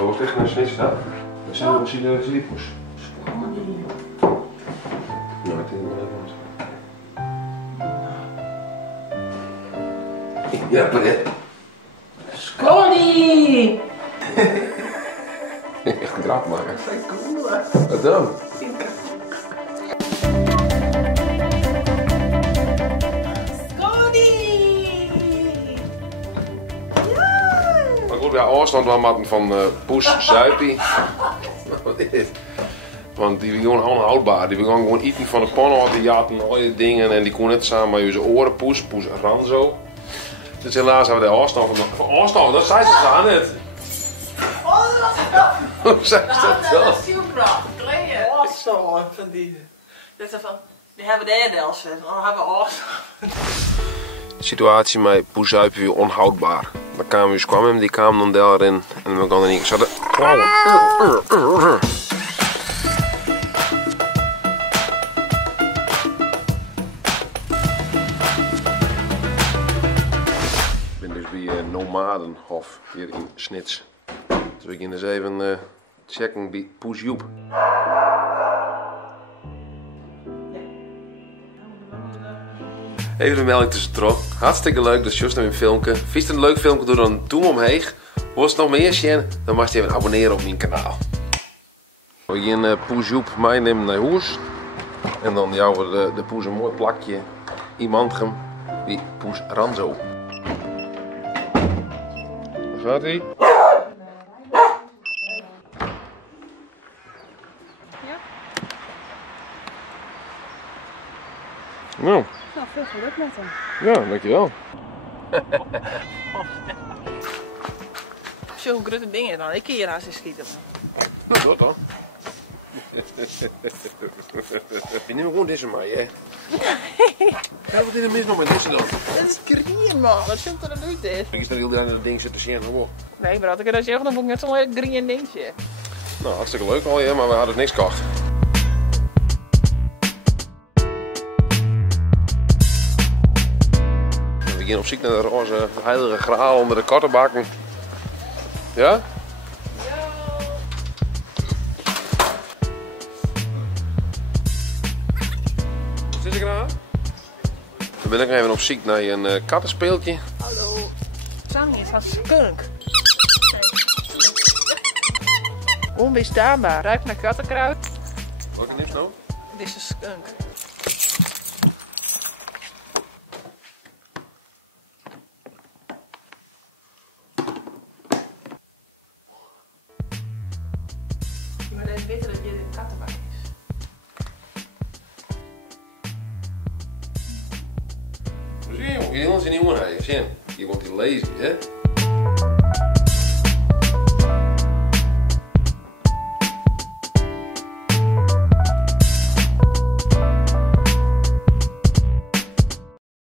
Wo ist denn Schnitz da? Das sind wir die Push. Scotty. Ja, ik denk wel even wat. Ja, Brett. Scotty! Echt een grap maken. Dat is cool. Wat dan? Maar goed, ja, afstand waren van Poes Zuipie. Want die waren gewoon onhoudbaar. Die begon gewoon eten van de pan af, die jaten mooie dingen en die kon net samen met je oren Poes Ranzo. Dus helaas hebben we de afstand van afstand, dat zei ze daar net. Hoe zei ze dat wel? Dat is super. Klein. Afstand van die. Dat is van, die hebben de Edels. Dan hebben we afstand. De situatie met Poes Zuipie weer onhoudbaar. De kamers kwam hem, die kwamen dan daarin en we konden niet. Ze hadden. Ik ben dus bij Nomadenhof hier in Snits. Dus we gaan eens even checken bij Poes Joep. Even de melk tussendoor. Hartstikke leuk, dat is juist een filmpje. Vind je het een leuk filmpje, doe dan een duim omheen. Wil je het nog meer zien, dan mag je even abonneren op mijn kanaal. We gaan Poes Joep meenemen naar huis. En dan jouw de Poes een mooi plakje in Mantrum bij Poes Ranzo. Daar gaat hij. Nou. Nou, veel geluk met hem. Ja, dankjewel. Zo'n grote dingen dan. Ik kan hier naast schieten. Nou, dat dan. Je neemt gewoon deze maar, hè? Ja, wat is er mis nog met deze dan? Dat is green, man. Dat zit er uit is. Ik is er heel de hele ding zitten zien, hoor. Nee, maar als ik dat zeg, dan vond ik net zo'n green dingetje. Nou, hartstikke leuk al, ja, maar we hadden niks gekocht. We gaan op zoek naar de roze heilige graal onder de kattenbakken. Ja? Wat is er graag? We ben ik even op zoek naar een kattenspeeltje. Hallo. Sammy is een skunk. Onweerstaanbaar. Ruikt naar kattenkruid. Welke is nou? Dit is een skunk. Maar dat is beter dat je de kattenbak is. Zie je, jongen, je wil ze niet horen, zie je. Je wordt die lazy, hè?